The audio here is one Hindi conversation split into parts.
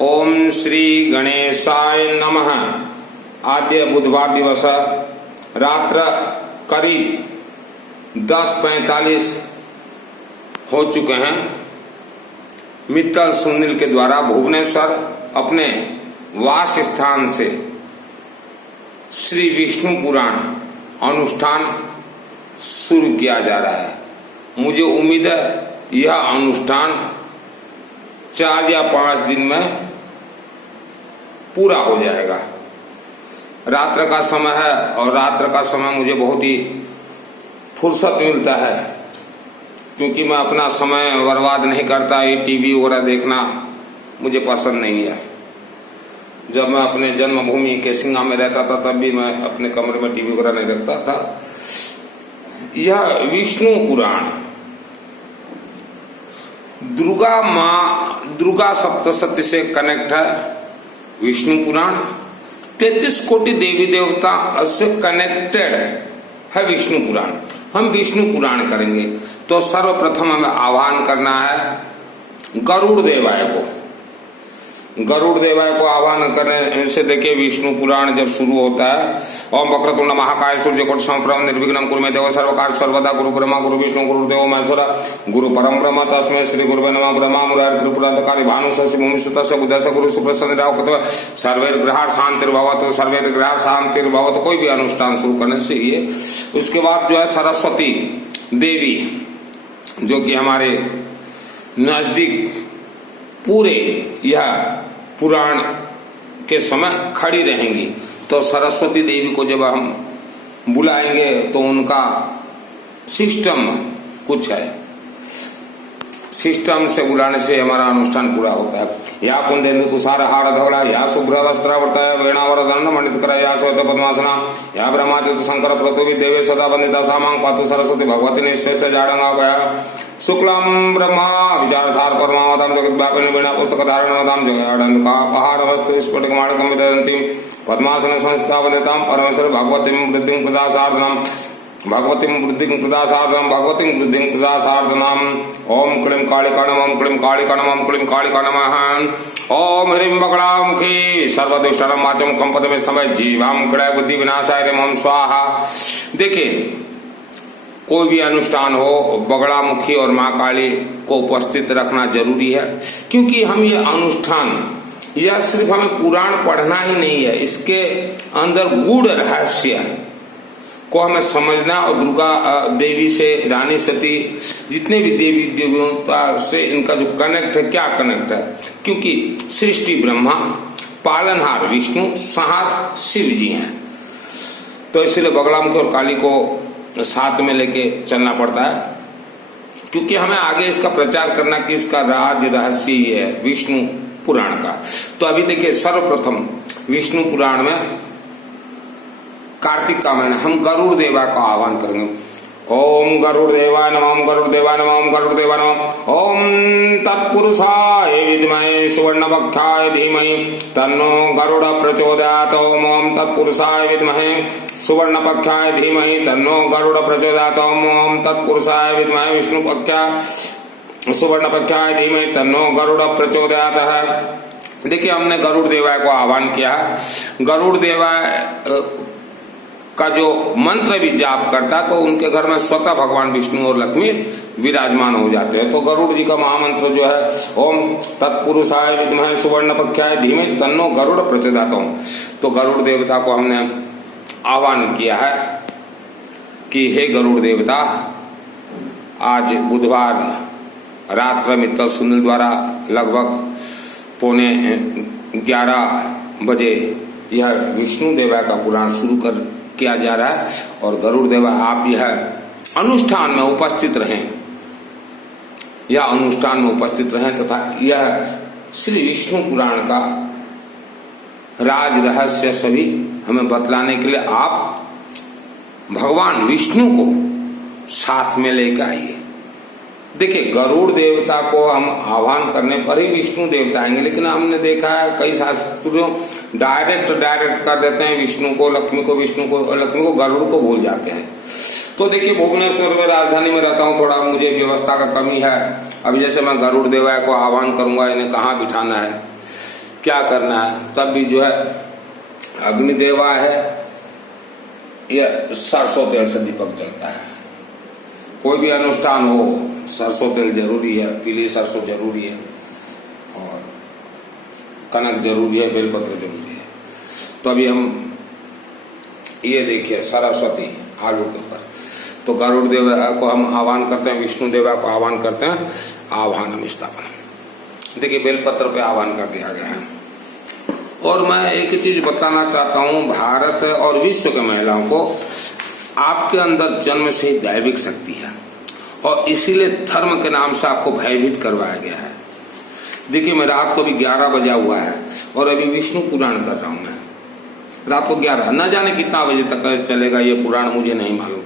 ओम श्री गणेशाय नमः। आद्य बुधवार दिवस रात्र करीब 10:45 हो चुके हैं। मित्तल सुनील के द्वारा भुवनेश्वर अपने वास स्थान से श्री विष्णु पुराण अनुष्ठान शुरू किया जा रहा है। मुझे उम्मीद है यह अनुष्ठान 4 या 5 दिन में पूरा हो जाएगा। रात्र का समय है और रात्र का समय मुझे बहुत ही फुर्सत मिलता है, क्योंकि मैं अपना समय बर्बाद नहीं करता। ये टीवी वगैरह देखना मुझे पसंद नहीं है। जब मैं अपने जन्मभूमि केसिंगा में रहता था तब भी मैं अपने कमरे में टीवी वगैरह नहीं रखता था। यह विष्णु पुराण दुर्गा सप्तशती से कनेक्ट है। विष्णु पुराण 33 कोटि देवी देवता से कनेक्टेड है विष्णु पुराण। हम विष्णु पुराण करेंगे तो सर्वप्रथम हमें आह्वान करना है गरुड़ देवाय को। गरुड़ देवाय को आह्वान करने से देखिए विष्णु पुराण जब शुरू होता है, ओम वक्रतुंड महाकाय सूर्यकोटि समप्रभ निर्विघ्नं कुरु मे देव सर्वकार्य सर्वदा गुरु ब्रह्मा गुरु विष्णु गुरु देवो महेश्वर गुरु परम ब्रह्म तस्मै श्री गुरुवे नमः। ब्रह्मा मुरारि त्रिपुरान्तकारी भानु शशि भूमि सुतस्य बुधस्य गुरु सुप्रसन्न राव कृत्वा सर्वैर्ग्रहाः शान्तिर्भवतु सर्वैर्ग्रहाः शान्तिर्भवतु। कोई भी अनुष्ठान शुरू करने से ये उसके बाद जो है सरस्वती देवी जो कि हमारे नजदीक पूरे यह पुराण के समय खड़ी रहेंगी, तो सरस्वती देवी को जब हम बुलाएंगे तो उनका सिस्टम कुछ है। सिस्टम से बुलाने से हमारा अनुष्ठान पूरा होता है। या कुंदेन्दु तुषार हार धवला या शुभ्र वस्त्रावृता वेणावर दंड मंडित कर या श्वेत पद्मासना या ब्रह्माच्युत शंकर प्रतुवि देवे सदा वंदिता सामांग पातु सरस्वती भगवती निश्वेश जाडंगा भया शुक्लम ब्रह्मा विचार सार परमावताम जगत व्यापिनी वीणा पुस्तक धारणवताम जगदंड का पहाड़ वस्तु स्फटिक माणकम विदन्तीम पद्मासन संस्था वंदिताम परमेश्वर भगवतीम वृद्धिं प्रदासार्धनम भगवतीं वृद्धिं प्रदासार्धनम भगवतीं वृद्धिं प्रदासार्धनम। ओम क्लीं कालिका नमः ओम क्लीं कालिका नमः ओम क्लीं कालिका नमः। ओम ह्रीं बगलामुखी सर्वदुष्टानां वाचं कंपतमे स्तंभे जीवां क्रीडा बुद्धि विनाशाय ओम स्वाहा। देखिए कोई भी अनुष्ठान हो बगलामुखी और माँ काली को उपस्थित रखना जरूरी है, क्योंकि हम ये अनुष्ठान यह सिर्फ हमें पुराण पढ़ना ही नहीं है, इसके अंदर गूढ़ रहस्य को हमें समझना और दुर्गा देवी से रानी सती जितने भी देवी देवता से इनका जो कनेक्ट है, क्या कनेक्ट है, क्योंकि सृष्टि ब्रह्मा, पालनहार विष्णु, संहार शिव जी हैं। तो इसलिए बगलामुखी और काली को साथ में लेके चलना पड़ता है, क्योंकि हमें आगे इसका प्रचार करना कि इसका राज रहस्य ही है विष्णु पुराण का। तो अभी देखिए सर्वप्रथम विष्णु पुराण में कार्तिक का महीना हम गरुड़ देवा का आह्वान करेंगे। ओम गरुड़ देवाय नमः ओम गरुड़ देवाय नमः ओम गरुड़ देवाय नमः। ओम तत्पुरुषाय विद्महे सुवर्णवक्षाय धीमहि तन्नो गरुड़ प्रचोदयात्। ओम तत्पुरुषाय विद्महे सुवर्णपक्षाय धीमहि तन्नो गरुड़ प्रचोदयात्। ओम तत्पुरुषाय विद्महे विष्णुपक्षाय सुवर्णपक्षाय धीमहि तन्नो गरुड़ प्रचोदयात्। देखिए हमने गरुड़ देवाय को आह्वान किया है। गरुड़ देवाय का जो मंत्र भी जाप करता तो उनके घर में स्वतः भगवान विष्णु और लक्ष्मी विराजमान हो जाते हैं। तो गरुड़ जी का महामंत्र जो है ओम तत्पुरुषाय विद्महे सुवर्णपक्षाय धीमहि तन्नो गरुड़ प्रचोदयात्। तो गरुड़ देवता को हमने आह्वान किया है कि हे गरुड़ देवता, आज बुधवार रात्र मित्तल सुनील द्वारा लगभग 11:15 बजे यह विष्णु देवा का पुराण शुरू किया जा रहा है और गरुड़ देवा आप यह अनुष्ठान में उपस्थित रहें, यह अनुष्ठान में उपस्थित रहें तथा यह श्री विष्णु पुराण का राज रहस्य सभी हमें बतलाने के लिए आप भगवान विष्णु को साथ में लेकर आइए। देखिए गरुड़ देवता को हम आह्वान करने पर ही विष्णु देवता आएंगे, लेकिन हमने देखा है कई शास्त्रों डायरेक्ट कर देते हैं विष्णु को लक्ष्मी को, विष्णु को लक्ष्मी को, गरुड़ को भूल जाते हैं। तो देखिए भुवनेश्वर में राजधानी में रहता हूँ, थोड़ा मुझे व्यवस्था का कमी है। अभी जैसे मैं गरुड़ देवाय को आह्वान करूंगा, इन्हें कहाँ बिठाना है, क्या करना है। तब भी जो है अग्निदेवा है या सरसों तेल से दीपक जलता है। कोई भी अनुष्ठान हो सरसों तेल जरूरी है, पीली सरसों जरूरी है और कनक जरूरी है, बेलपत्र जरूरी है। तो अभी हम ये देखिए सरस्वती आलू के ऊपर, तो गरुड़ देवा को हम आह्वान करते हैं, विष्णु देवा को आह्वान करते हैं, आह्वानम स्थापना। देखिए बेलपत्र पे आह्वान कर दिया गया है। और मैं एक चीज बताना चाहता हूं, भारत और विश्व के महिलाओं को आपके अंदर जन्म से ही दैविक शक्ति है और इसीलिए धर्म के नाम से आपको भयभीत करवाया गया है। देखिए मैं रात को भी 11 बजा हुआ है और अभी विष्णु पुराण कर रहा हूं मैं, रात को 11, न जाने कितना बजे तक चलेगा ये पुराण, मुझे नहीं मालूम,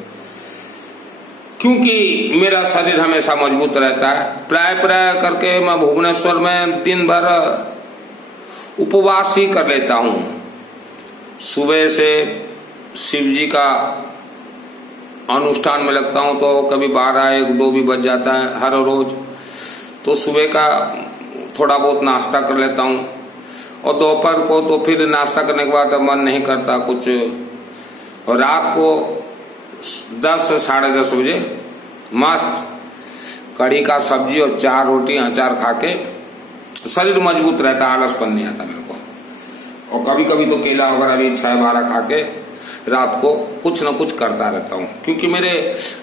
क्योंकि मेरा शरीर हमेशा मजबूत रहता है। प्राय करके मैं भुवनेश्वर में दिन भर उपवास ही कर लेता हूं। सुबह से शिव जी का अनुष्ठान में लगता हूं तो कभी 12, 1, 2 भी बज जाता है हर रोज। तो सुबह का थोड़ा बहुत नाश्ता कर लेता हूं और दोपहर को तो फिर नाश्ता करने के बाद मन नहीं करता कुछ, और रात को 10, साढ़े 10 बजे मस्त कढ़ी का सब्जी और 4 रोटी अचार खा के शरीर मजबूत रहता, आलसपन नहीं आता मेरे को। और कभी कभी तो केला वगैरह भी 6-12 खा के रात को कुछ न कुछ करता रहता हूँ, क्योंकि मेरे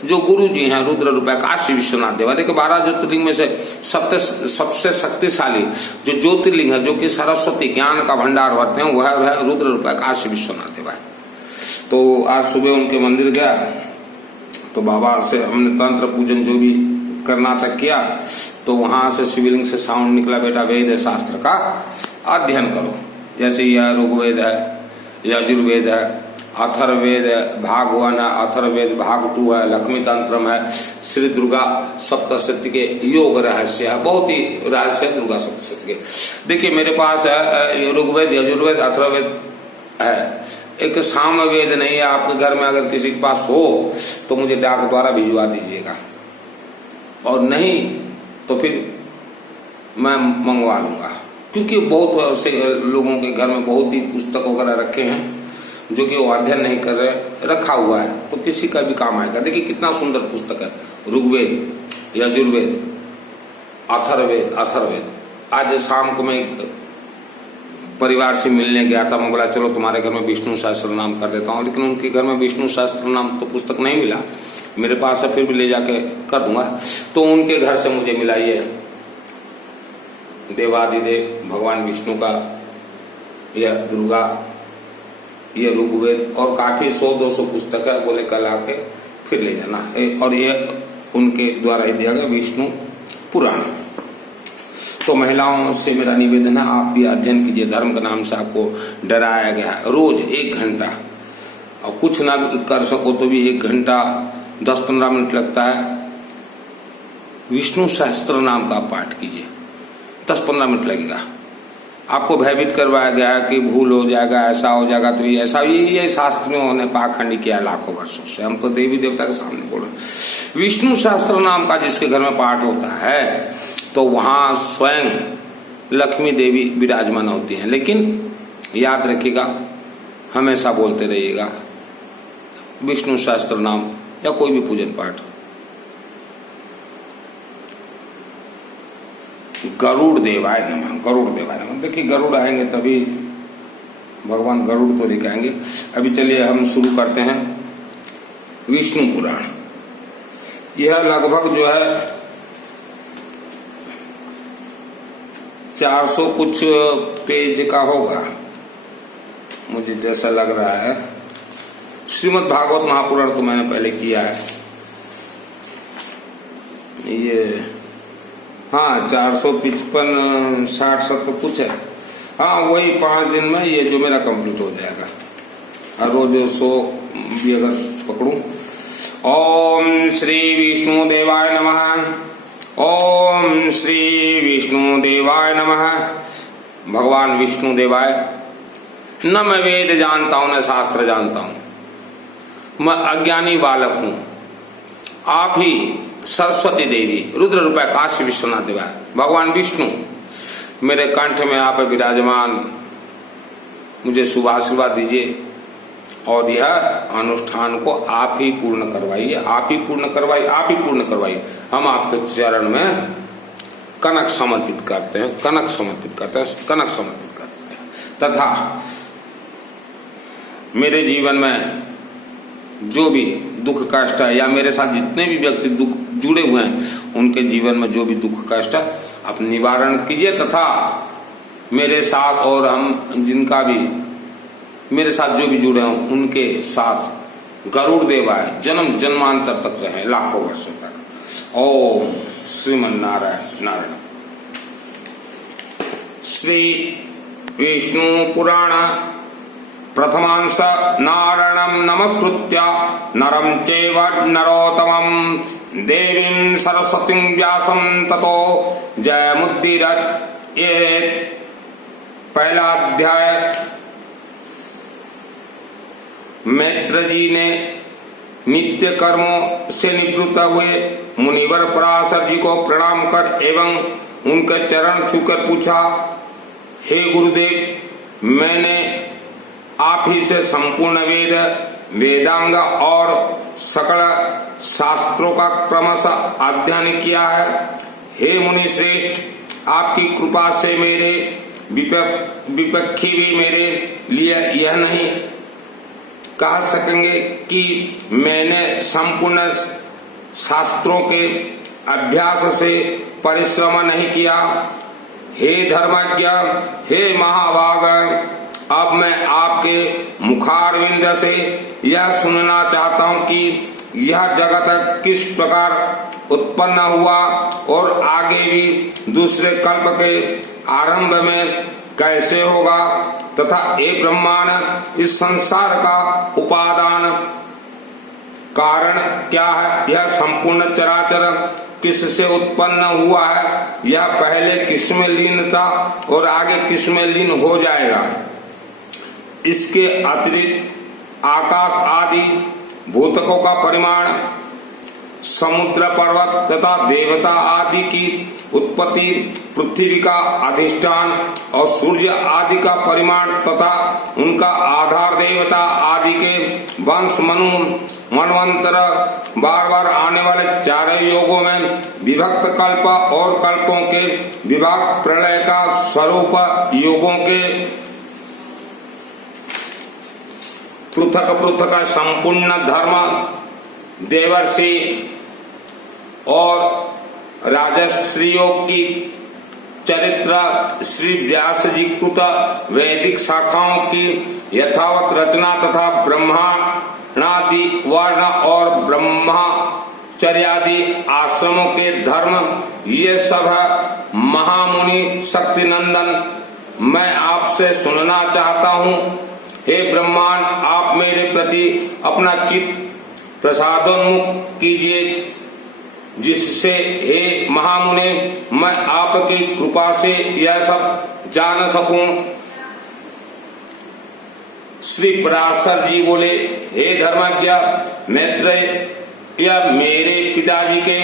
जो गुरु जी हैं रुद्र रूप काशी विश्वनाथ देवा, देखिए 12 ज्योतिर्लिंग में से सबसे शक्तिशाली जो ज्योतिर्लिंग है, जो कि सरस्वती ज्ञान का भंडार भरते हैं, वह रुद्र रूप काशी विश्वनाथ देवा। तो आज सुबह उनके मंदिर गया तो बाबा से हमने तंत्र पूजन जो भी करना था किया, तो वहां से शिवलिंग से साउंड निकला, बेटा वेद शास्त्र का अध्ययन करो। जैसे यह ऋग्वेद है, यजुर्वेद है, अथर्ववेद भाग 1 है, अथर्ववेद भाग 2 है, लक्ष्मी तंत्रम है, श्री दुर्गा सप्तशती के योग रहस्य है, बहुत ही रहस्य है दुर्गा सप्तशती के। देखिए मेरे पास है ऋग्वेद, यजुर्वेद, अथर्ववेद है, एक सामवेद नहीं है। आपके घर में अगर किसी के पास हो तो मुझे डाक द्वारा भिजवा दीजिएगा, और नहीं तो फिर मैं मंगवा लूंगा, क्योंकि बहुत से लोगों के घर में बहुत ही पुस्तक वगैरह रखे हैं जो कि वो अध्ययन नहीं कर रहे, रखा हुआ है, तो किसी का भी काम आएगा। देखिए कितना सुंदर पुस्तक है, ऋग्वेद, यजुर्वेद, अथर्ववेद। आज शाम को मैं परिवार से मिलने गया था, मैं बोला चलो तुम्हारे घर में विष्णु सहस्त्र नाम कर देता हूँ, लेकिन उनके घर में विष्णु सहस्त्र नाम तो पुस्तक नहीं मिला, मेरे पास है, फिर भी ले जाके कर दूंगा। तो उनके घर से मुझे मिला ये देवादिदेव भगवान विष्णु का, यह दुर्गा, ये ऋग्वेद, और काफी 100-200 पुस्तक है। बोले कल आके फिर ले जाना, और ये उनके द्वारा ही दिया गया विष्णु पुराण। तो महिलाओं से मेरा निवेदन है, आप भी अध्ययन कीजिए, धर्म के नाम से आपको डराया गया है। रोज 1 घंटा, और कुछ ना कर सको तो भी 1 घंटा 10-15 मिनट लगता है, विष्णु सहस्त्र नाम का पाठ कीजिए, 10-15 मिनट लगेगा। आपको भयभीत करवाया गया है कि भूल हो जाएगा, ऐसा हो जाएगा, तो ये ऐसा, ये शास्त्रियों ने पाखंड किया लाखों वर्षों से। हम तो देवी देवता के सामने बोल रहे। विष्णु सहस्त्र नाम का जिसके घर में पाठ होता है तो वहां स्वयं लक्ष्मी देवी विराजमान होती हैं। लेकिन याद रखिएगा, हमेशा बोलते रहिएगा विष्णु सहस्त्र नाम या कोई भी पूजन पाठ। गरुड़ देवाय नमः, गरुड़ देवाय नमः। देखिए गरुड़ आएंगे तभी भगवान गरुड़ तो लेके आएंगे। अभी चलिए हम शुरू करते हैं विष्णु पुराण। यह लगभग जो है 400 कुछ पेज का होगा, मुझे जैसा लग रहा है। श्रीमद् भागवत महापुराण तो मैंने पहले किया है, ये हाँ 455, 60, 70 कुछ है। हाँ वही 5 दिन में ये जो मेरा कंप्लीट हो जाएगा। हर रोज 100 भी अगर पकड़ूं। ओम श्री विष्णु देवाय नमः, ओम श्री विष्णु देवाय नमः। भगवान विष्णु देवाय। न मैं वेद जानता हूं न शास्त्र जानता हूं, मैं अज्ञानी बालक हूं। आप ही सरस्वती देवी रुद्र रूपा काशी विश्वनाथ देवा भगवान विष्णु मेरे कंठ में आप विराजमान, मुझे शुभ आशीर्वाद दीजिए और यह अनुष्ठान को आप ही पूर्ण करवाइए, आप ही पूर्ण करवाइए, आप ही पूर्ण करवाइए। हम आपके चरण में कनक समर्पित करते हैं, कनक समर्पित करते हैं, कनक समर्पित करते हैं। तथा मेरे जीवन में जो भी दुख कष्ट है, या मेरे साथ जितने भी व्यक्ति दुख जुड़े हुए हैं, उनके जीवन में जो भी दुख कष्ट है आप निवारण कीजिए। तथा मेरे साथ और हम जिनका भी मेरे साथ जो भी जुड़े हों, उनके साथ गरुड़ देवाय जन्म जन्मांतर तक रहे, लाखों वर्षों तक। ओम श्रीमन नारायण नारायण। श्री विष्णु पुराण प्रथमांश नारायणं नमस्कृत्य नरं चैव नरोत्तमं देवीं सरस्वतीं व्यासं ततो जयमुदीरयेत्। पहला अध्याय। मैत्र जी ने नित्य कर्मों से निवृत्त हुए मुनिवर पराशर जी को प्रणाम कर एवं उनके चरण छूकर पूछा, हे गुरुदेव, मैंने आप ही से संपूर्ण वेद, वेदांग और सकल शास्त्रों का क्रमशः अध्ययन किया है। हे मुनि श्रेष्ठ, आपकी कृपा से मेरे विपक्षी भी मेरे लिए यह नहीं कह सकेंगे कि मैंने संपूर्ण शास्त्रों के अभ्यास से परिश्रम नहीं किया। हे धर्मज्ञ, हे महाभाग, अब मैं आपके मुखारविंद से यह सुनना चाहता हूँ कि यह जगत किस प्रकार उत्पन्न हुआ और आगे भी दूसरे कल्प के आरंभ में कैसे होगा, तथा ये ब्रह्मांड इस संसार का उपादान कारण क्या है, यह संपूर्ण चराचर किससे उत्पन्न हुआ है, यह पहले किसमें लीन था और आगे किसमें लीन हो जाएगा। इसके अतिरिक्त आकाश आदि भूतकों का परिमाण, समुद्र पर्वत तथा देवता आदि की उत्पत्ति, पृथ्वी का अधिष्ठान और सूर्य आदि का परिमाण तथा उनका आधार देवता आदि के वंश मनु मनवंतर बार बार आने वाले चारों योगों में विभक्त कल्प और कल्पों के विभाग प्रलय का स्वरूप योगों के पृथक पृथक संपूर्ण धर्म देवर्षि और राजश्रियों की चरित्र श्री व्यास जी कृत वैदिक शाखाओं की यथावत रचना तथा ब्रह्मांडादि वर्ण और ब्रह्मचर्यादि आश्रमों के धर्म, ये सब है। महामुनि शक्तिनंदन, मैं आपसे सुनना चाहता हूँ। हे ब्रह्मांड, आप मेरे प्रति अपना चित्त प्रसादोन्मुख कीजिए, जिससे हे महामुने मैं आपकी कृपा से यह सब जान सकूं। श्री पराशर जी बोले, हे धर्मज्ञ मैत्रेय, यह मेरे पिताजी के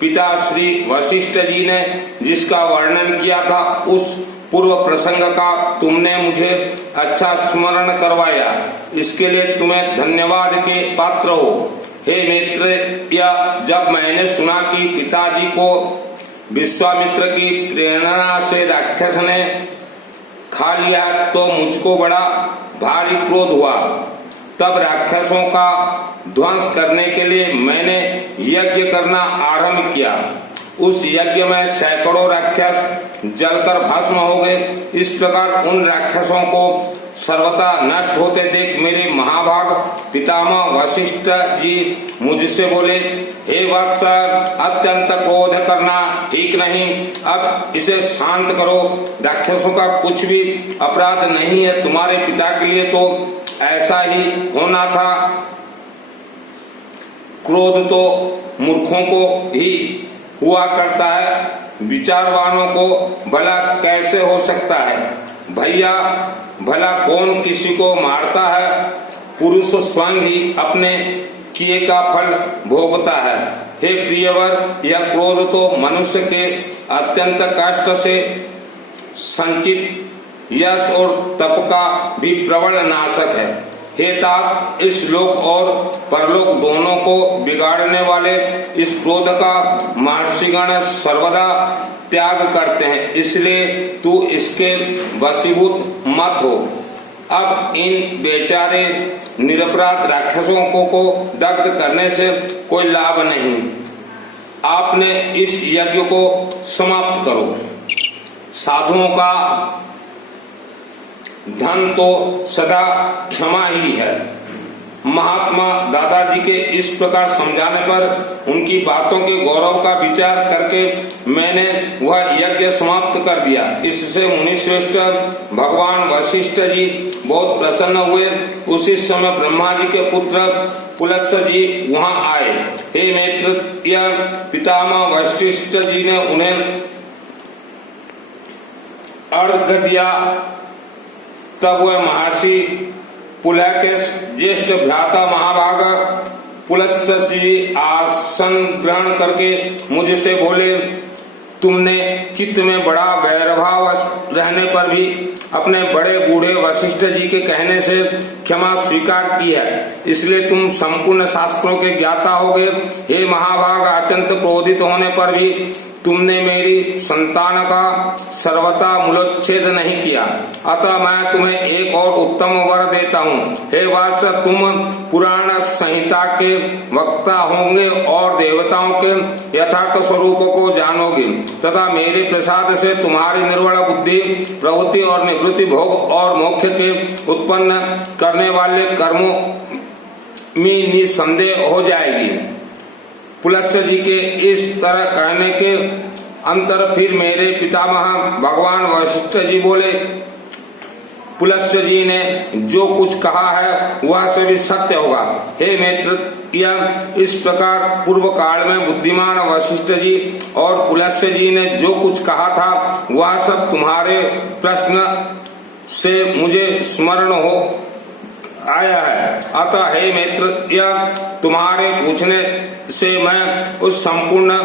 पिता श्री वशिष्ठ जी ने जिसका वर्णन किया था, उस पूर्व प्रसंग का तुमने मुझे अच्छा स्मरण करवाया, इसके लिए तुम्हें धन्यवाद के पात्र हो। हे मित्र, यह जब मैंने सुना कि पिताजी को विश्वामित्र की प्रेरणा से राक्षस ने खा लिया, तो मुझको बड़ा भारी क्रोध हुआ। तब राक्षसों का ध्वंस करने के लिए मैंने यज्ञ करना आरंभ किया। उस यज्ञ में सैकड़ों राक्षस जलकर भस्म हो गए। इस प्रकार उन राक्षसों को सर्वथा नष्ट होते देख मेरे महाभाग पितामह वशिष्ठ जी मुझसे बोले, हे वत्स, अत्यंत क्रोध करना ठीक नहीं, अब इसे शांत करो। राक्षसों का कुछ भी अपराध नहीं है, तुम्हारे पिता के लिए तो ऐसा ही होना था। क्रोध तो मूर्खों को ही हुआ करता है, विचारवानों को भला कैसे हो सकता है। भैया, भला कौन किसी को मारता है? पुरुष स्वयं ही अपने किए का फल भोगता है। हे प्रियवर, यह क्रोध तो मनुष्य के अत्यंत कष्ट से संचित यश और तप का भी प्रबल नाशक है। हे तात, इस लोक और परलोक दोनों को बिगाड़ने वाले इस क्रोध का महर्षिगण सर्वदा त्याग करते हैं, इसलिए तू इसके वशीभूत मत हो। अब इन बेचारे निरपराध राक्षसों को दग्ध करने से कोई लाभ नहीं। आपने इस यज्ञ को समाप्त करो। साधुओं का धन तो सदा क्षमा ही है। महात्मा दादाजी के इस प्रकार समझाने पर उनकी बातों के गौरव का विचार करके मैंने वह यज्ञ समाप्त कर दिया। इससे मुनिश्रेष्ठ भगवान वशिष्ठ जी बहुत प्रसन्न हुए। उसी समय ब्रह्मा जी के पुत्र पुलस्त्य जी वहां आए। हे मैत्रेय पितामह वशिष्ठ जी ने उन्हें अर्घ्य दिया। तब वह महर्षि पुलह के ज्येष्ठ भ्राता महाभाग पुलस्त्य जी आसन ग्रहण करके मुझसे बोले, तुमने चित्त में बड़ा वैरभाव रहने पर भी अपने बड़े बूढ़े वशिष्ठ जी के कहने से क्षमा स्वीकार की है, इसलिए तुम संपूर्ण शास्त्रों के ज्ञाता हो गए। हे महाभाग, अत्यंत क्रोधित होने पर भी तुमने मेरी संतान का सर्वथा मूलोच्छेद नहीं किया, अतः मैं तुम्हें एक और उत्तम वर देता हूँ। हे वात्स, तुम पुराण संहिता के वक्ता होंगे और देवताओं के यथार्थ स्वरूपों को जानोगे तथा मेरे प्रसाद से तुम्हारी निर्बल बुद्धि, प्रवृत्ति और निवृत्ति, भोग और मोक्ष के उत्पन्न करने वाले कर्मों में निसंदेह हो जाएगी। पुलस्त्य जी के इस तरह कहने के अंतर फिर मेरे पितामह भगवान वशिष्ठ जी बोले, पुलस्त्य जी ने जो कुछ कहा है वह सभी सत्य होगा। हे मैत्रेय, इस प्रकार पूर्व काल में बुद्धिमान वशिष्ठ जी और पुलस्त्य जी ने जो कुछ कहा था वह सब तुम्हारे प्रश्न से मुझे स्मरण हो आया है। अतः हे मैत्रेय, तुम्हारे पूछने से मैं उस संपूर्ण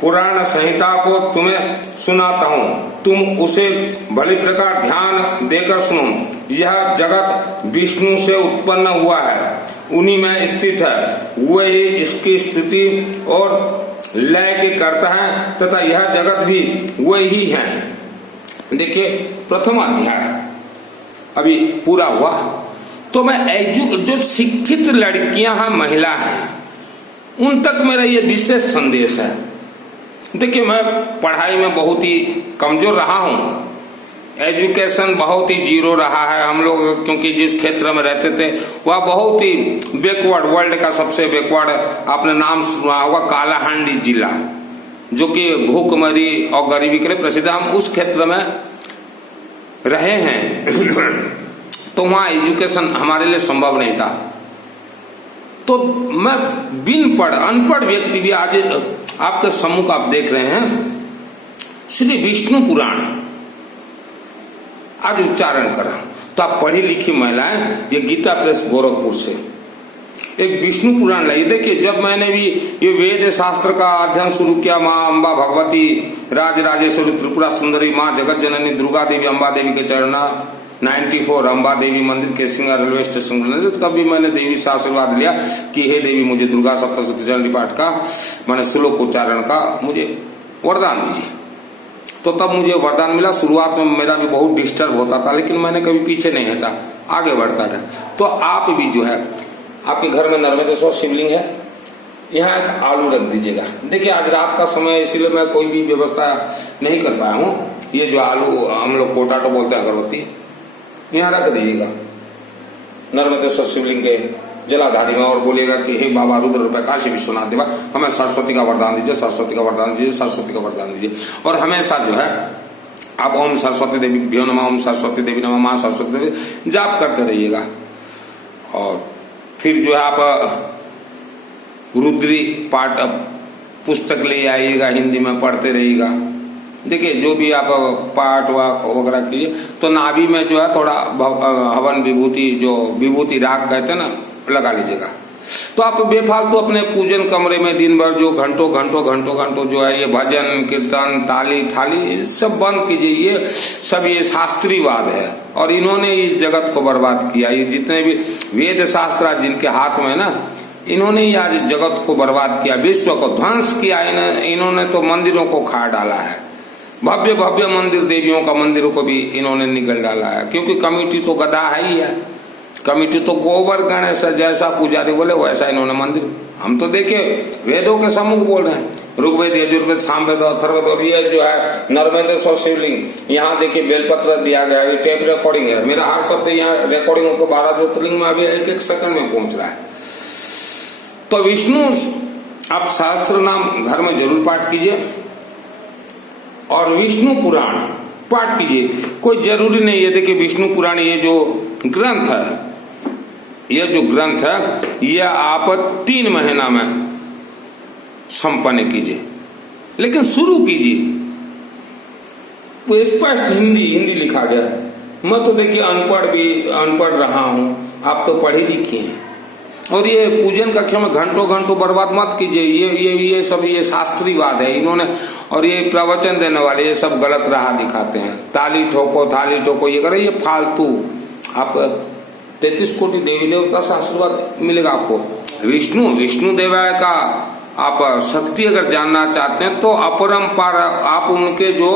पुराण संहिता को तुम्हें सुनाता हूँ। तुम उसे भली प्रकार ध्यान देकर सुनो। यह जगत विष्णु से उत्पन्न हुआ है, उन्हीं में स्थित है। वही इसकी स्थिति और लय के करता है तथा यह जगत भी वही है। देखिए, प्रथम अध्याय अभी पूरा हुआ। तो मैं जो शिक्षित लड़कियां हैं, महिला हैं, उन तक मेरा ये विशेष संदेश है। देखिए, मैं पढ़ाई में बहुत ही कमजोर रहा हूँ। एजुकेशन बहुत ही जीरो रहा है। हम लोग क्योंकि जिस क्षेत्र में रहते थे वह बहुत ही बैकवर्ड, वर्ल्ड का सबसे बैकवर्ड, आपने नाम सुना होगा कालाहांडी जिला, जो कि भूखमरी और गरीबी के लिए प्रसिद्ध। हम उस क्षेत्र में रहे हैं तो वहां एजुकेशन हमारे लिए संभव नहीं था। तो मैं बिन पढ़ अनपढ़ व्यक्ति भी आज आपके सम्मुख आप देख रहे हैं श्री विष्णु पुराण आज उच्चारण करा। तो आप पढ़ी लिखी महिलाएं, ये गीता प्रेस गोरखपुर से एक विष्णु पुराण लाई। देखिए, जब मैंने भी ये वेद शास्त्र का अध्ययन शुरू किया, माँ अम्बा भगवती राजराजेश्वरी त्रिपुरा सुंदरी माँ जगत जननी दुर्गा देवी अम्बा देवी के चरणा 94 अम्बा देवी मंदिर के सिंगर रेलवे स्टेशन, तभी मैंने देवी से आशीर्वाद लिया कि हे देवी, मुझे दुर्गा सप्तशती चरण पाठ का, मैंने श्लोक उच्चारण का मुझे वरदान दीजिए। तो तब मुझे वरदान मिला। शुरुआत में मेरा भी बहुत डिस्टर्ब होता था, लेकिन मैंने कभी पीछे नहीं हटा, आगे बढ़ता गया। तो आप भी जो है, आपके घर में नर्मदेश्वर शिवलिंग है, यहाँ एक आलू रख दीजिएगा। देखिए, आज रात का समय है, इसीलिए मैं कोई भी व्यवस्था नहीं कर पाया हूँ। ये जो आलू हम लोग पोटाटो बोलते हैं, अगरबत्ती, यहाँ रख दीजिएगा नर्मदेश्वर शिवलिंग के जलाधारी में और बोलिएगा कि हे बाबा रुद्र काशी विश्वनाथ देवा, हमें सरस्वती का वरदान दीजिए, सरस्वती का वरदान दीजिए, सरस्वती का वरदान दीजिए। और हमेशा जो है आप ओम सरस्वती देवी भ्यो नमः, ओम सरस्वती देवी नमः, मां सरस्वती देवी जाप करते रहिएगा। और फिर जो है आप रुद्री पाठ पुस्तक ले आइएगा, हिंदी में पढ़ते रहिएगा। देखिए, जो भी आप पाठ वगैरह कीजिए तो नाभि में जो है थोड़ा हवन विभूति, जो विभूति राग कहते हैं ना, लगा लीजिएगा। तो तो आप बेफालतू अपने पूजन कमरे में दिन भर जो घंटों जो है ये भजन कीर्तन ताली थाली सब बंद कीजिए। ये सब ये शास्त्रीवाद है और इन्होंने इस जगत को बर्बाद किया। ये जितने भी वेद शास्त्र जिनके हाथ में है ना, इन्होंने ही आज जगत को बर्बाद किया, विश्व को ध्वंस किया। इन्होंने तो मंदिरों को खा डाला है, भव्य भव्य मंदिर, देवियों का मंदिरों को भी इन्होंने निगल डाला है। क्योंकि कमेटी तो गधा है ही है, कमेटी तो गोबर गणेश जैसा पुजारी बोले वैसा इन्होंने मंदिर। हम तो देखिए वेदों के सम्मुख बोल रहे हैं, ऋग्वेद यजुर्वेद सामवेद अथर्ववेद, और ये जो है नर्मदेश्वर शिवलिंग, यहाँ देखिए बेलपत्र दिया गया है, टेप रिकॉर्डिंग है, मेरा हर शब्द यहाँ रिकॉर्डिंग होकर 12 ज्योतिर्लिंग में अभी एक सेकंड में पहुंच रहा है। तो विष्णु आप सहस्त्र नाम घर में जरूर पाठ कीजिए और विष्णु पुराण पाठ कीजिए। कोई जरूरी नहीं है, देखिए विष्णु पुराण ये जो ग्रंथ है, यह जो ग्रंथ है यह आप 3 महीना में संपन्न कीजिए, लेकिन शुरू कीजिए। वो स्पष्ट हिंदी लिखा गया। मैं तो देखिए अनपढ़ रहा हूं, आप तो पढ़ी लिखी हैं। और ये पूजन कक्षा में घंटों बर्बाद मत कीजिए। ये सब ये शास्त्रीवाद है इन्होंने, और ये प्रवचन देने वाले ये सब गलत राह दिखाते हैं। थाली ठोको ये करे, ये फालतू। आप 33 कोटि देवी देवता से आशीर्वाद मिलेगा आपको। विष्णु देवाय का आप शक्ति अगर जानना चाहते हैं तो अपरंपार आप उनके जो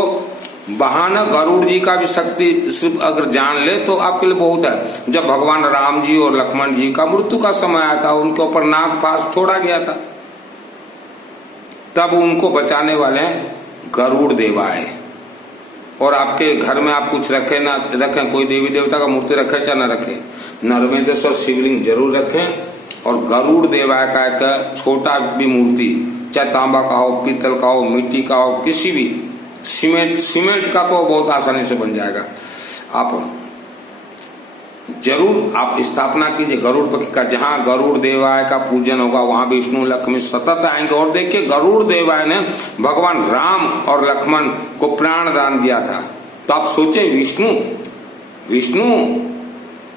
वाहन गरुड़ जी का भी शक्ति सिर्फ अगर जान ले तो आपके लिए बहुत है। जब भगवान राम जी और लक्ष्मण जी का मृत्यु का समय आया था, उनके ऊपर नागपाश छोड़ा गया था, तब उनको बचाने वाले गरुड़ देवाय। और आपके घर में आप कुछ रखें ना रखें, कोई देवी देवता का मूर्ति रखे चाहे न रखे, नर्मदेश्वर शिवलिंग जरूर रखें। और गरुड़ देवाय का एक छोटा भी मूर्ति, चाहे तांबा का हो, पीतल का हो, मिट्टी का हो, किसी भी, सीमेंट का तो बहुत आसानी से बन जाएगा। आप जरूर आप स्थापना कीजिए गरुड़ पक्षी का। जहां गरुड़ देवाय का पूजन होगा वहां विष्णु लक्ष्मी सतत आएंगे। और देखिए गरुड़ देवाय ने भगवान राम और लक्ष्मण को प्राण दान दिया था। तो आप सोचे विष्णु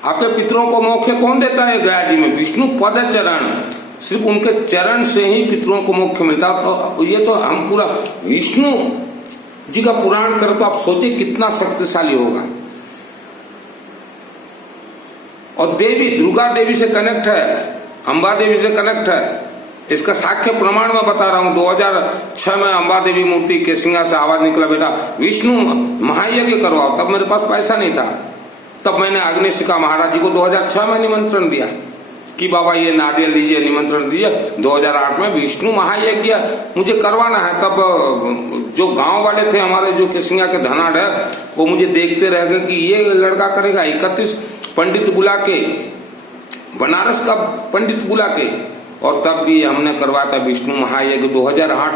आपके पितरों को मोक्ष कौन देता है? गया जी में विष्णु पद चरण, सिर्फ उनके चरण से ही पितरों को मोक्ष मिलता। तो ये तो हम पूरा विष्णु जी का पुराण करें तो आप सोचे कितना शक्तिशाली होगा। और देवी दुर्गा देवी से कनेक्ट है, अंबा देवी से कनेक्ट है। इसका साक्ष्य प्रमाण में बता रहा हूं। 2006 में अंबा देवी मूर्ति के सिंगा से आवाज निकला, बेटा विष्णु महायज्ञ करवाओ। तब मेरे पास पैसा नहीं था, तब मैंने अग्निशिखा महाराज जी को 2006 में निमंत्रण दिया कि बाबा ये नारियल लीजिए, निमंत्रण दीजिए। 2008 में विष्णु महायज्ञ मुझे करवाना है। तब जो गांव वाले थे हमारे, जो किसिंगा के धनाढ़ है, वो मुझे देखते रह गए कि ये लड़का करेगा। 31 पंडित बुला के, बनारस का पंडित बुला के, और तब भी हमने करवाया था विष्णु महायज्ञ 2008